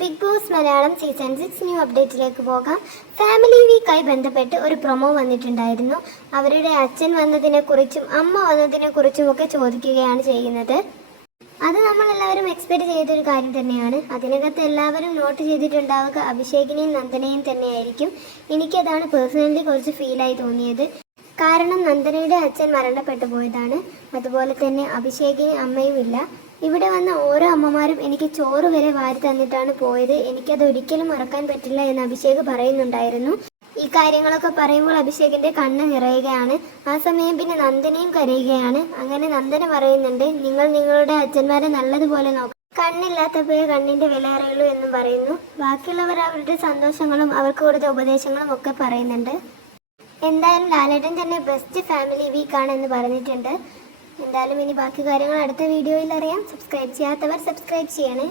Big Boss Malayalam season 6 new അപ്ഡേറ്റിലേക്ക് പോകാം. Family വീക്കായി ബന്ധപ്പെട്ട് ഒരു പ്രൊമോ വന്നിട്ടുണ്ടായിരുന്നു. അവരുടെ അച്ഛൻ വന്നതിനെക്കുറിച്ചും അമ്മ വന്നതിനെക്കുറിച്ചും ഒക്കെ ചോദിക്കുകയാണ് ചെയ്യുന്നത്. അത് നമ്മളെല്ലാവരും എക്സ്പെക്ട് ചെയ്തൊരു കാര്യം തന്നെയാണ്. അതിനകത്ത് എല്ലാവരും നോട്ട് ചെയ്തിട്ടുണ്ടാവുക അഭിഷേകിനെയും നന്ദനയും തന്നെയായിരിക്കും. എനിക്കതാണ് പേഴ്സണലി കുറച്ച് ഫീലായി തോന്നിയത്. കാരണം നന്ദനയുടെ അച്ഛൻ മരണപ്പെട്ടു പോയതാണ്. അതുപോലെ തന്നെ അഭിഷേകിന് അമ്മയുമില്ല. ഇവിടെ വന്ന ഓരോ അമ്മമാരും എനിക്ക് ചോറ് വരെ വാരി തന്നിട്ടാണ് പോയത്. എനിക്കത് ഒരിക്കലും മറക്കാൻ പറ്റില്ല എന്ന് അഭിഷേക് പറയുന്നുണ്ടായിരുന്നു. ഈ കാര്യങ്ങളൊക്കെ പറയുമ്പോൾ അഭിഷേകിന്റെ കണ്ണ് നിറയുകയാണ്. ആ സമയം പിന്നെ നന്ദനയും കരയുകയാണ്. അങ്ങനെ നന്ദന പറയുന്നുണ്ട്, നിങ്ങൾ നിങ്ങളുടെ അച്ഛന്മാരെ നല്ലതുപോലെ നോക്കാം, കണ്ണില്ലാത്തപ്പോഴേ കണ്ണിന്റെ വില അറിയുള്ളൂ എന്നും പറയുന്നു. ബാക്കിയുള്ളവർ അവരുടെ സന്തോഷങ്ങളും അവർക്ക് കൊടുത്ത ഉപദേശങ്ങളും ഒക്കെ പറയുന്നുണ്ട്. എന്തായാലും ലാലേട്ടൻ തന്നെ ബെസ്റ്റ് ഫാമിലി വീക്കാണ് എന്ന് പറഞ്ഞിട്ടുണ്ട്. എന്തായാലും ഇനി ബാക്കി കാര്യങ്ങൾ അടുത്ത വീഡിയോയിൽ അറിയാം. സബ്സ്ക്രൈബ് ചെയ്യാത്തവർ സബ്സ്ക്രൈബ് ചെയ്യണേ.